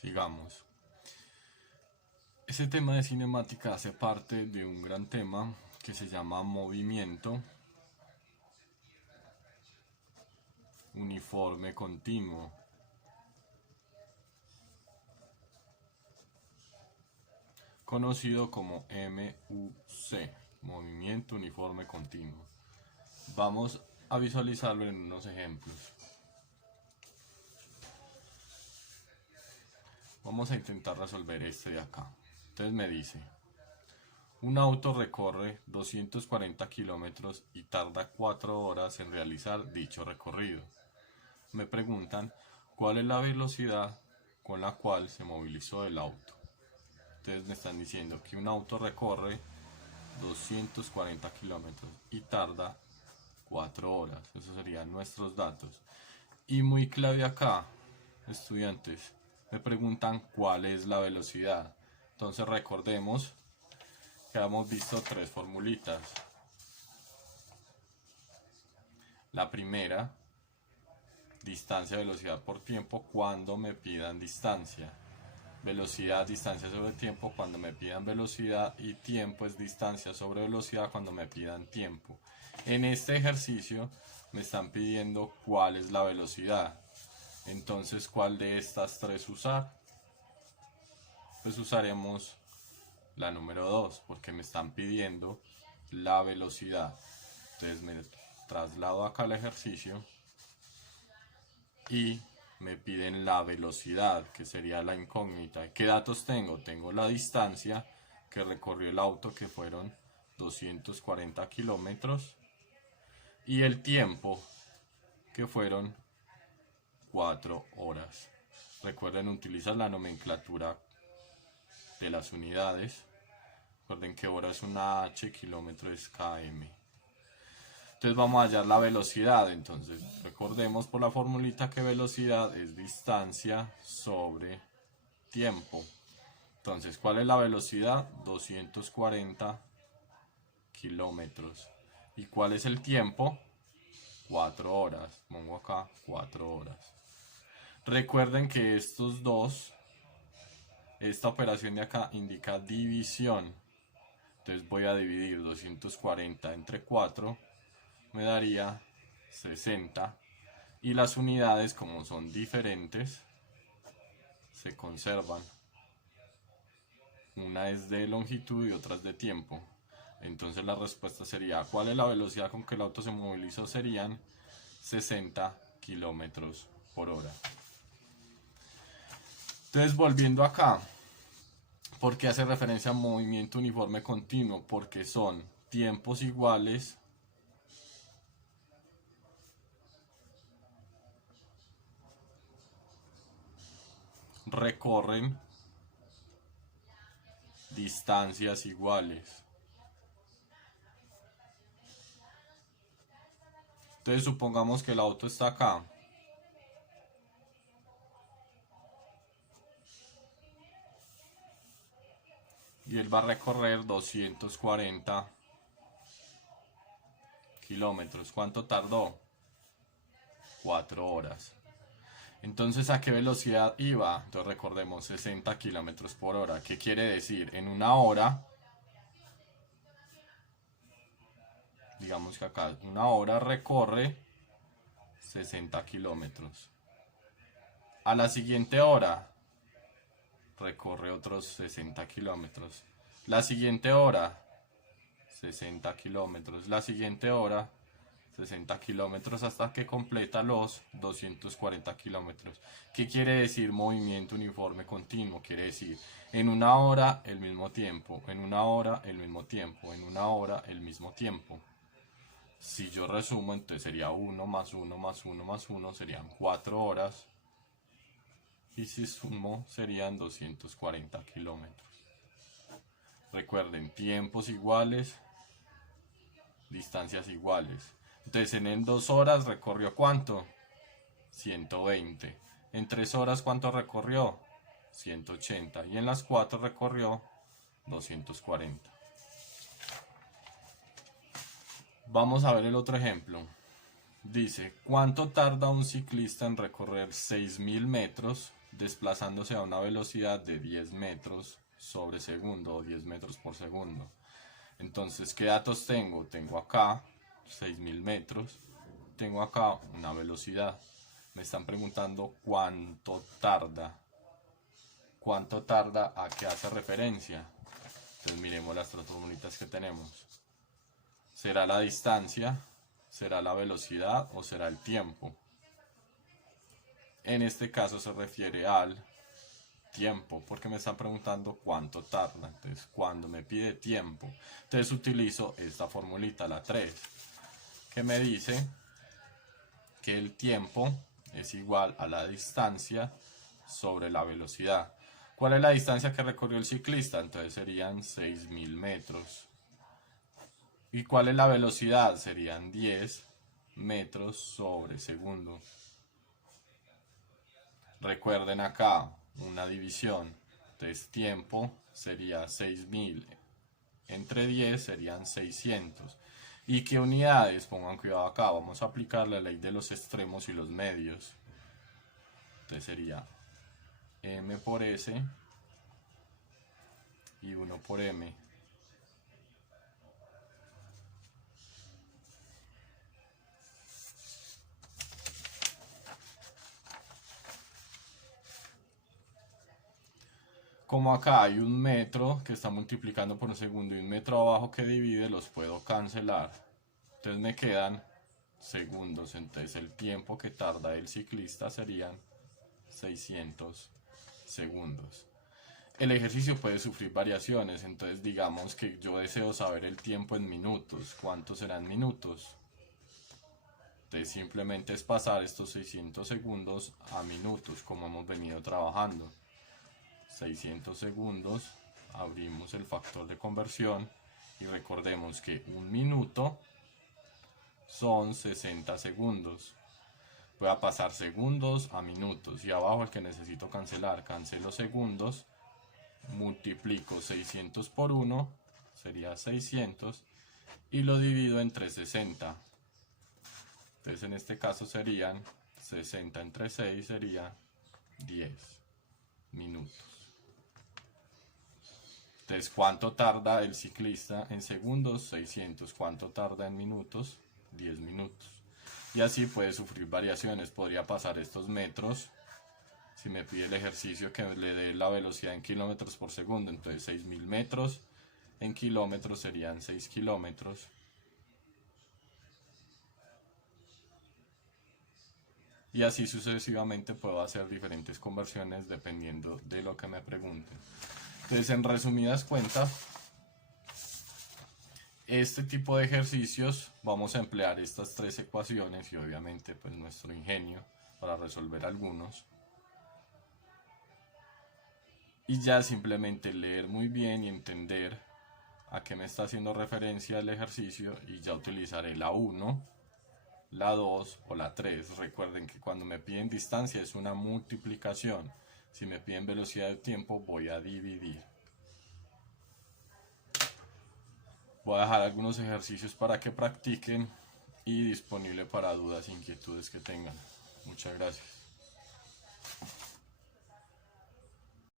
Sigamos. Ese tema de cinemática hace parte de un gran tema que se llama movimiento uniforme continuo. Conocido como MUC, movimiento uniforme continuo. Vamos a visualizarlo en unos ejemplos. Vamos a intentar resolver este de acá. Entonces me dice, un auto recorre 240 kilómetros y tarda 4 horas en realizar dicho recorrido. Me preguntan, ¿cuál es la velocidad con la cual se movilizó el auto? Entonces me están diciendo que un auto recorre 240 kilómetros y tarda 4 horas. Esos serían nuestros datos. Y muy clave acá, estudiantes, me preguntan cuál es la velocidad. Entonces recordemos que hemos visto tres formulitas. La primera, distancia, velocidad por tiempo cuando me pidan distancia. Velocidad, distancia sobre tiempo cuando me pidan velocidad, y tiempo es distancia sobre velocidad cuando me pidan tiempo. En este ejercicio me están pidiendo cuál es la velocidad. Entonces, ¿cuál de estas tres usar? Pues usaremos la número 2 porque me están pidiendo la velocidad. Entonces me traslado acá al ejercicio y me piden la velocidad, que sería la incógnita. ¿Qué datos tengo? Tengo la distancia que recorrió el auto, que fueron 240 kilómetros, y el tiempo, que fueron 4 horas. Recuerden utilizar la nomenclatura de las unidades. Recuerden que hora es una H, kilómetro es km. Entonces vamos a hallar la velocidad. Entonces recordemos por la formulita que velocidad es distancia sobre tiempo. Entonces, ¿cuál es la velocidad? 240 kilómetros. ¿Y cuál es el tiempo? 4 horas. Pongo acá 4 horas. Recuerden que estos dos, esta operación de acá indica división. Entonces voy a dividir 240 entre 4, me daría 60. Y las unidades, como son diferentes, se conservan. Una es de longitud y otra es de tiempo. Entonces la respuesta sería, ¿cuál es la velocidad con que el auto se movilizó? Serían 60 kilómetros por hora. Entonces, volviendo acá, ¿por qué hace referencia a movimiento uniforme continuo? Porque son tiempos iguales recorren distancias iguales. Entonces supongamos que el auto está acá. Y él va a recorrer 240 kilómetros. ¿Cuánto tardó? 4 horas. Entonces, ¿a qué velocidad iba? Entonces recordemos 60 kilómetros por hora. ¿Qué quiere decir? En una hora, digamos que acá, una hora recorre 60 kilómetros. A la siguiente hora recorre otros 60 kilómetros. La siguiente hora, 60 kilómetros. La siguiente hora, 60 kilómetros, hasta que completa los 240 kilómetros. ¿Qué quiere decir movimiento uniforme continuo? Quiere decir en una hora el mismo tiempo, en una hora el mismo tiempo, en una hora el mismo tiempo. Si yo resumo, entonces sería 1 más 1 más 1 más 1, serían 4 horas. Y si sumo, serían 240 kilómetros. Recuerden, tiempos iguales, distancias iguales. Entonces en 2 horas recorrió ¿cuánto? 120. En 3 horas ¿cuánto recorrió? 180. Y en las 4 recorrió 240. Vamos a ver el otro ejemplo. Dice, ¿cuánto tarda un ciclista en recorrer 6.000 metros desplazándose a una velocidad de 10 metros sobre segundo o 10 metros por segundo? Entonces, ¿qué datos tengo? Tengo acá 6.000 metros, tengo acá una velocidad. Me están preguntando cuánto tarda. ¿Cuánto tarda? ¿A qué hace referencia? Entonces miremos las tres formulitas que tenemos. ¿Será la distancia? ¿Será la velocidad o será el tiempo? En este caso se refiere al tiempo, porque me están preguntando cuánto tarda. Entonces, cuando me pide tiempo, entonces utilizo esta formulita, la 3, que me dice que el tiempo es igual a la distancia sobre la velocidad. ¿Cuál es la distancia que recorrió el ciclista? Entonces serían 6.000 metros. ¿Y cuál es la velocidad? Serían 10 metros sobre segundo. Recuerden acá una división. Entonces tiempo sería 6.000 entre 10 serían 600. ¿Y qué unidades? Pongan cuidado acá. Vamos a aplicar la ley de los extremos y los medios. Entonces sería m por s y 1 por m. Como acá hay un metro que está multiplicando por un segundo y un metro abajo que divide, los puedo cancelar. Entonces me quedan segundos. Entonces el tiempo que tarda el ciclista serían 600 segundos. El ejercicio puede sufrir variaciones, entonces digamos que yo deseo saber el tiempo en minutos. ¿Cuántos serán minutos? Entonces simplemente es pasar estos 600 segundos a minutos, como hemos venido trabajando. 600 segundos, abrimos el factor de conversión y recordemos que un minuto son 60 segundos. Voy a pasar segundos a minutos y abajo el que necesito cancelar, cancelo segundos, multiplico 600 por 1, sería 600 y lo divido entre 60. Entonces en este caso serían 60 entre 6 sería 10 minutos. Entonces, ¿cuánto tarda el ciclista en segundos? 600. ¿Cuánto tarda en minutos? 10 minutos. Y así puede sufrir variaciones. Podría pasar estos metros. Si me pide el ejercicio que le dé la velocidad en kilómetros por segundo. Entonces, 6.000 metros en kilómetros serían 6 kilómetros. Y así sucesivamente puedo hacer diferentes conversiones dependiendo de lo que me pregunten. Entonces, en resumidas cuentas, este tipo de ejercicios vamos a emplear estas tres ecuaciones y obviamente pues nuestro ingenio para resolver algunos. Y ya simplemente leer muy bien y entender a qué me está haciendo referencia el ejercicio y ya utilizaré la 1, la 2 o la 3. Recuerden que cuando me piden distancia es una multiplicación. Si me piden velocidad de tiempo voy a dividir. Voy a dejar algunos ejercicios para que practiquen y disponible para dudas e inquietudes que tengan. Muchas gracias.